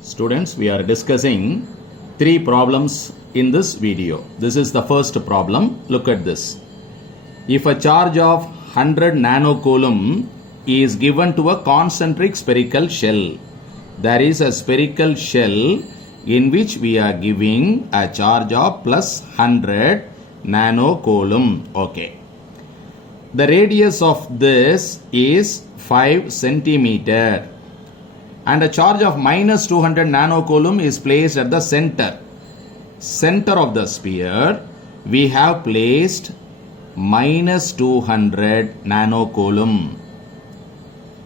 Students, we are discussing 3 problems in this video. This is the first problem. Look at this. If a charge of 100 nanocoulomb is given to a concentric spherical shell, there is a spherical shell in which we are giving a charge of plus 100 nanocoulomb. Okay. The radius of this is 5 centimeter. And a charge of minus 200 nanocoulomb is placed at the center of the sphere. We have placed minus 200 nanocoulomb.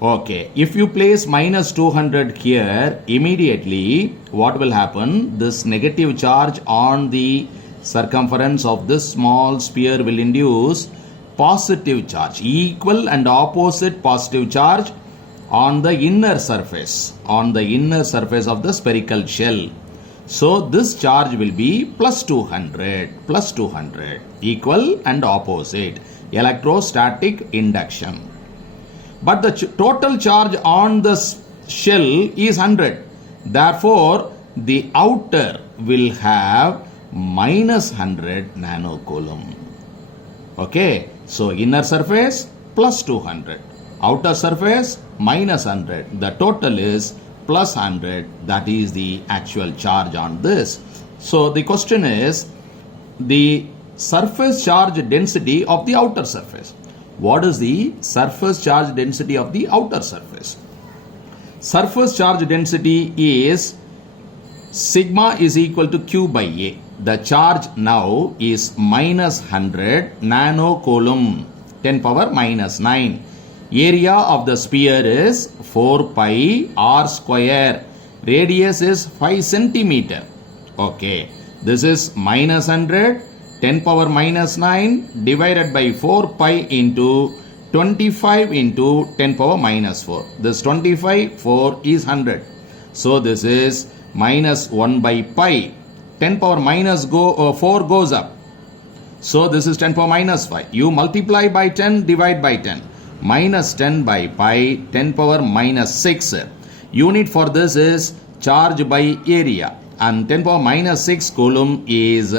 Okay, if you place minus 200 here, immediately what will happen? This negative charge on the circumference of this small sphere will induce positive charge, equal and opposite positive charge on the inner surface of the spherical shell. So this charge will be plus 200, equal and opposite, electrostatic induction. But the total charge on the shell is 100. Therefore, the outer will have minus 100 nanocoulomb. Okay, so inner surface plus 200. Outer surface minus 100. The total is plus 100. That is the actual charge on this. So the question is the surface charge density of the outer surface. What is the surface charge density of the outer surface? Surface charge density is sigma is equal to Q by A. The charge now is minus 100 nanocoulomb, 10 power minus 9. Area of the sphere is 4 pi r square. Radius is 5 centimeter. Okay. This is minus 100, 10 power minus 9 divided by 4 pi into 25 into 10 power minus 4. This 25, 4 is 100. So this is minus 1 by pi. 10 power minus 4 goes up. So this is 10 power minus 5. You multiply by 10, divide by 10. Minus 10 by pi, 10 power minus 6. Unit for this is charge by area. And 10 power minus 6 coulomb is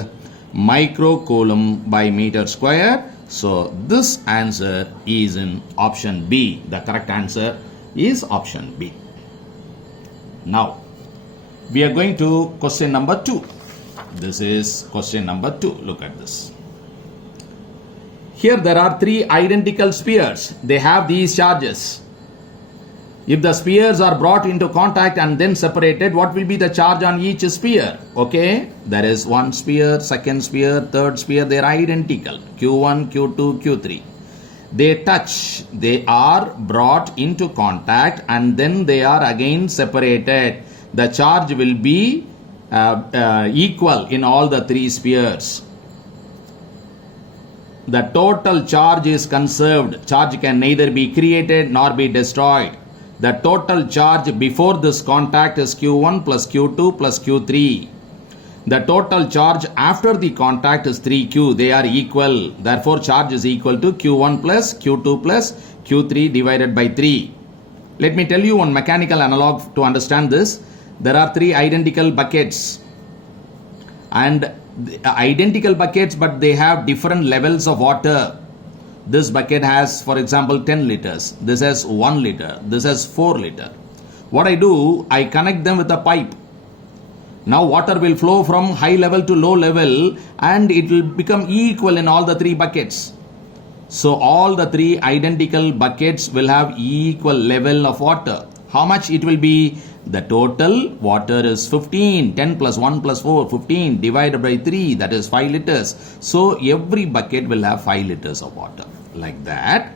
microcoulomb by meter square. So this answer is in option B. The correct answer is option B. Now, we are going to question number 2. This is question number 2. Look at this. Here there are 3 identical spheres. They have these charges. If the spheres are brought into contact and then separated, what will be the charge on each sphere? Okay, there is one sphere, second sphere, third sphere. They are identical. Q1, Q2, Q3. They touch. They are brought into contact and then they are again separated. The charge will be equal in all the 3 spheres. The total charge is conserved. Charge can neither be created nor be destroyed. The total charge before this contact is Q1 plus Q2 plus Q3. The total charge after the contact is 3Q. They are equal. Therefore, charge is equal to Q1 plus Q2 plus Q3 divided by 3. Let me tell you one mechanical analog to understand this. There are 3 identical buckets. And identical buckets, but they have different levels of water. This bucket has, for example, 10 liters. This has 1 liter. This has 4 liter. What I do, I connect them with a pipe. Now water will flow from high level to low level and it will become equal in all the 3 buckets. So all the 3 identical buckets will have equal level of water. How much it will be? The total water is 15. 10 plus 1 plus 4, 15 divided by 3, that is 5 liters. So every bucket will have 5 liters of water. Like that.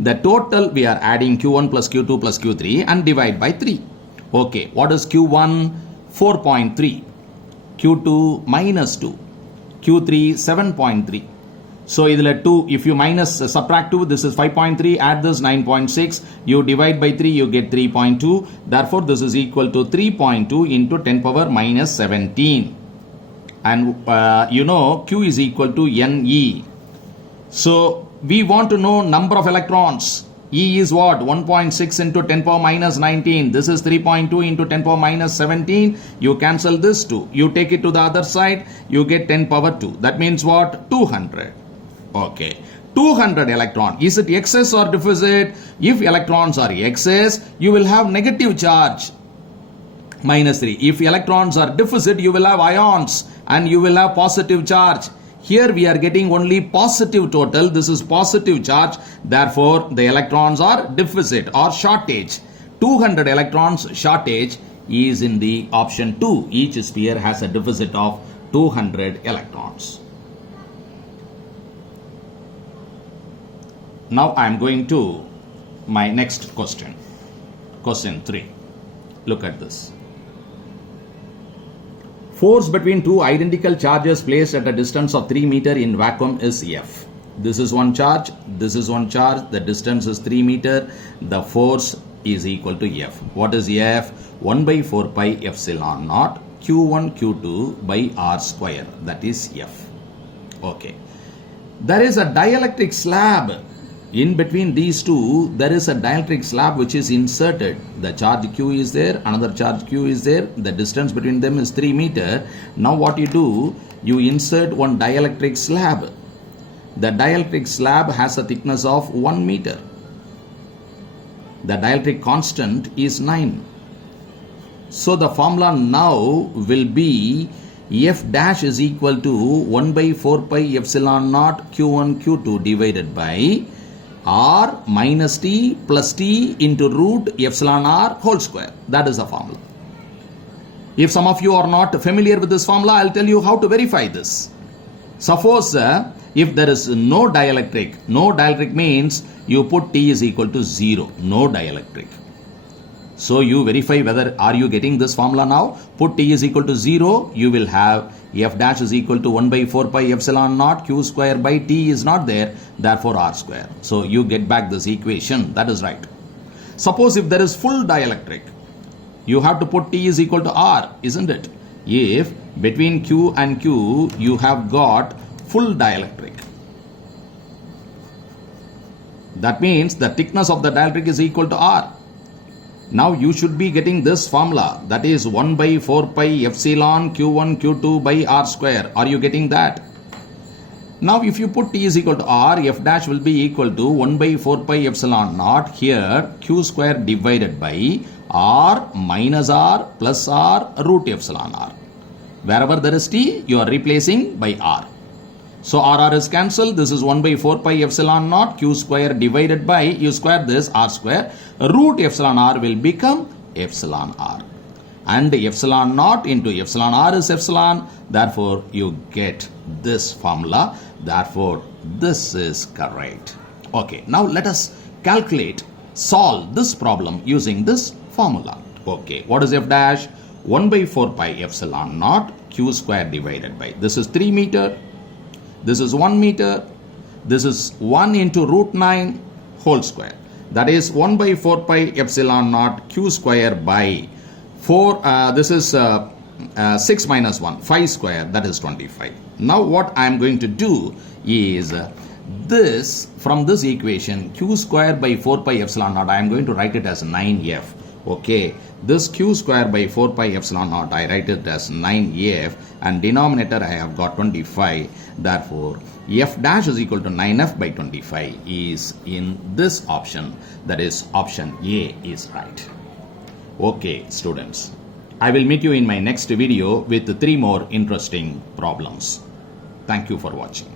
The total we are adding Q1 plus Q2 plus Q3 and divide by 3. Okay, what is Q1? 4.3. Q2 minus 2. Q3 7.3. So idhula 2, if you subtract 2, this is 5.3, add this 9.6, you divide by 3, you get 3.2. Therefore, this is equal to 3.2 into 10 power minus 17. And Q is equal to Ne. So we want to know number of electrons. E is what? 1.6 into 10 power minus 19. This is 3.2 into 10 power minus 17. You cancel this 2. You take it to the other side. You get 10 power 2. That means what? 200. Okay. 200 electron. Is it excess or deficit? If electrons are excess, you will have negative charge. Minus 3. If electrons are deficit, you will have ions and you will have positive charge. Here we are getting only positive total. This is positive charge. Therefore, the electrons are deficit or shortage. 200 electrons shortage is in the option 2. Each sphere has a deficit of 200 electrons. Now I am going to my next question. Question 3. Look at this. Force between two identical charges placed at a distance of 3 meters in vacuum is F. This is one charge, this is one charge, the distance is 3 meters, the force is equal to F. What is F? 1 by 4 pi epsilon naught Q1 Q2 by R square, that is F. Okay. There is a dielectric slab. In between these two, there is a dielectric slab which is inserted. The charge Q is there, another charge Q is there. The distance between them is 3 meters. Now what you do, you insert one dielectric slab. The dielectric slab has a thickness of 1 meter. The dielectric constant is 9. So the formula now will be F dash is equal to 1 by 4 pi epsilon naught Q1 Q2 divided by R minus T plus T into root epsilon R whole square. That is the formula. If some of you are not familiar with this formula, I'll tell you how to verify this. Suppose if there is no dielectric means you put T is equal to 0, no dielectric. So you verify whether are you getting this formula now. Put T is equal to 0, you will have F dash is equal to 1 by 4 pi epsilon naught Q square by T is not there, therefore R square. So you get back this equation, that is right. Suppose if there is full dielectric, you have to put T is equal to R, isn't it? If between Q and Q you have got full dielectric, that means the thickness of the dielectric is equal to R. Now you should be getting this formula, that is 1 by 4 pi epsilon Q1 Q2 by R square. Are you getting that? Now if you put T is equal to R, F dash will be equal to 1 by 4 pi epsilon naught, here Q square divided by R minus R plus R root epsilon R. Wherever there is T, you are replacing by R. So RR is cancelled. This is 1 by 4 pi epsilon naught Q square divided by, you square this R square, root epsilon R will become epsilon R. And epsilon naught into epsilon R is epsilon. Therefore, you get this formula. Therefore, this is correct. Okay, now let us solve this problem using this formula. Okay, what is F dash? 1 by 4 pi epsilon naught Q square divided by, this is 3 meter. This is 1 meter. This is 1 into root 9 whole square. That is 1 by 4 pi epsilon naught Q square by 4. This is 6 minus 1, 5 square. That is 25. Now what I am going to do is this, from this equation, Q square by 4 pi epsilon naught, I am going to write it as 9F. Okay, this Q square by 4 pi epsilon naught, I write it as 9F, and denominator I have got 25. Therefore, F dash is equal to 9F by 25 is in this option, that is option A is right. Okay, students, I will meet you in my next video with 3 more interesting problems. Thank you for watching.